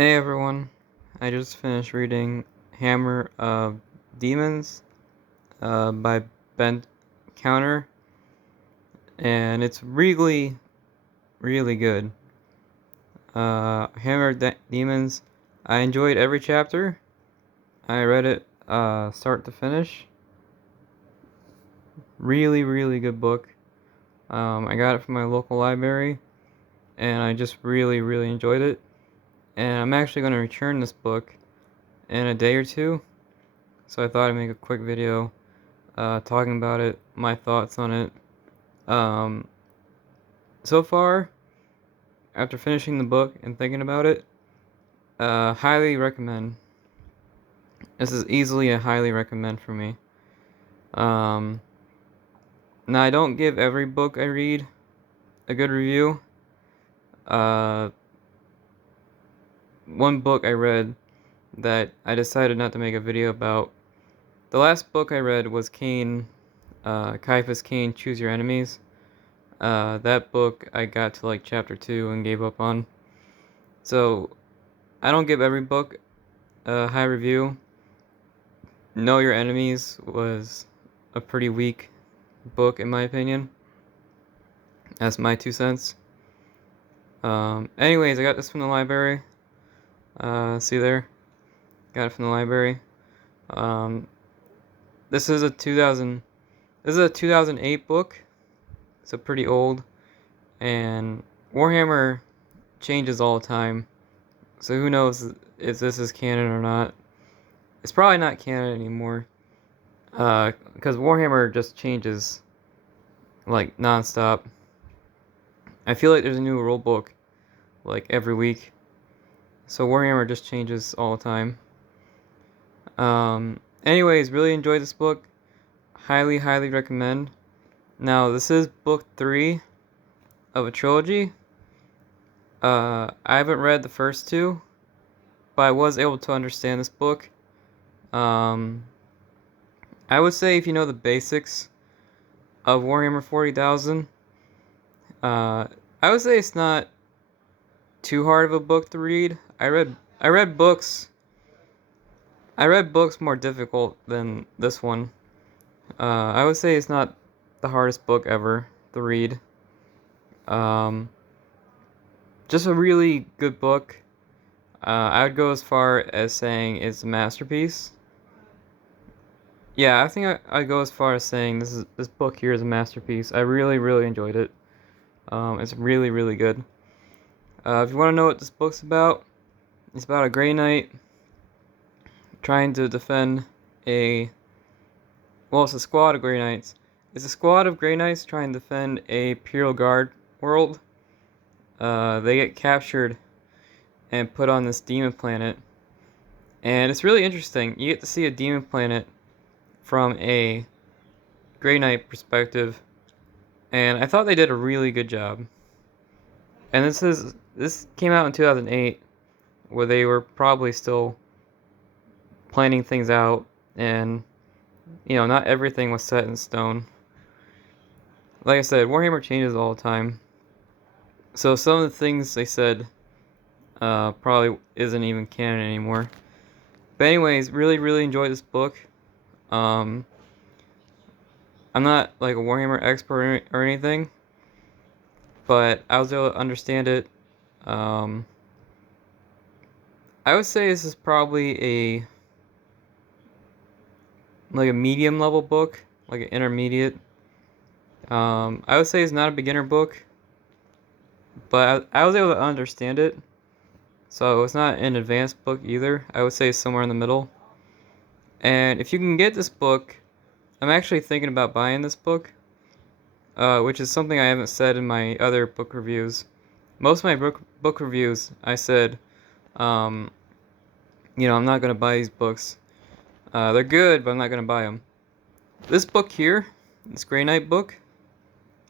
Hey everyone, I just finished reading Hammer of Demons by Ben Counter, and it's really, really good. Hammer of Demons, I enjoyed every chapter. I read it start to finish. Really, really good book. I got it from my local library, and I just really, really enjoyed it. And I'm actually going to return this book in a day or two, so I thought I'd make a quick video talking about it, my thoughts on it. Um, so far, after finishing the book and thinking about it, highly recommend. This is easily a highly recommend for me. Um, Now, I don't give every book I read a good review. Uh, One book I read that I decided not to make a video about. The last book I read was Caiaphas Cain, Choose Your Enemies. That book I got to like chapter 2 and gave up on. So, I don't give every book a high review. Know Your Enemies was a pretty weak book in my opinion. That's my 2 cents. Anyways, I got this from the library. See there? Got it from the library. Um, this is a 2008 book. It's a pretty old, and Warhammer changes all the time. So who knows if this is canon or not. It's probably not canon anymore. Because Warhammer just changes like non-stop. I feel like there's a new rule book like every week. So Warhammer just changes all the time. Anyways, really enjoyed this book. Highly, highly recommend. Now, this is book 3 of a trilogy. I haven't read the first 2, but I was able to understand this book. I would say if you know the basics of Warhammer 40,000, I would say it's not too hard of a book to read. I read books more difficult than this one. I would say it's not the hardest book ever to read. Just a really good book. I would go as far as saying it's a masterpiece. Yeah, I think I'd go as far as saying this book here is a masterpiece. I really, really enjoyed it. It's really, really good. If you want to know what this book's about, it's about a Grey Knight trying to defend it's a squad of Grey Knights. It's a squad of Grey Knights trying to defend a Imperial Guard world. They get captured and put on this demon planet. And it's really interesting. You get to see a demon planet from a Grey Knight perspective. And I thought they did a really good job. And this came out in 2008, where they were probably still planning things out, and not everything was set in stone. Like I said, Warhammer changes all the time, so some of the things they said probably isn't even canon anymore. But anyways, really, really enjoyed this book. I'm not like a Warhammer expert or anything, but I was able to understand it. I would say this is probably a medium level book, like an intermediate. I would say it's not a beginner book, but I was able to understand it. So it's not an advanced book either. I would say it's somewhere in the middle. And if you can get this book, I'm actually thinking about buying this book, which is something I haven't said in my other book reviews. Most of my book reviews, I said, I'm not going to buy these books. They're good, but I'm not going to buy them. This book here, this Grey Knight book,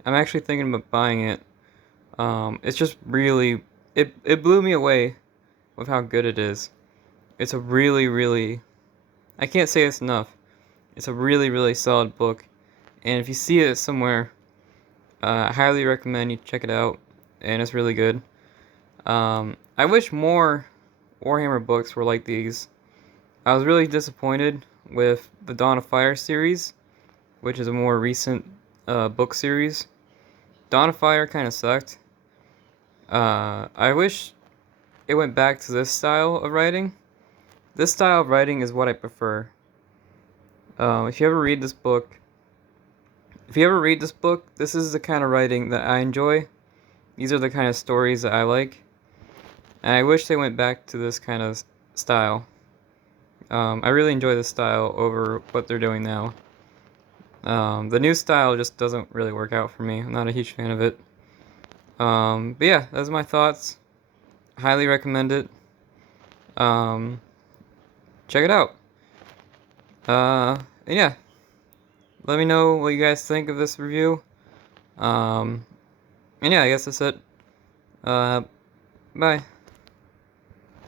I'm actually thinking about buying it. It's just really, it blew me away with how good it is. It's a really, really, I can't say this enough. It's a really, really solid book. And if you see it somewhere, I highly recommend you check it out. And it's really good. I wish more Warhammer books were like these. I was really disappointed with the Dawn of Fire series, which is a more recent book series. Dawn of Fire kind of sucked. I wish it went back to this style of writing. This style of writing is what I prefer. If you ever read this book, this is the kind of writing that I enjoy. These are the kind of stories that I like. And I wish they went back to this kind of style. I really enjoy this style over what they're doing now. The new style just doesn't really work out for me. I'm not a huge fan of it. But yeah, those are my thoughts. Highly recommend it. Check it out. And yeah, let me know what you guys think of this review. And yeah, I guess that's it. Bye.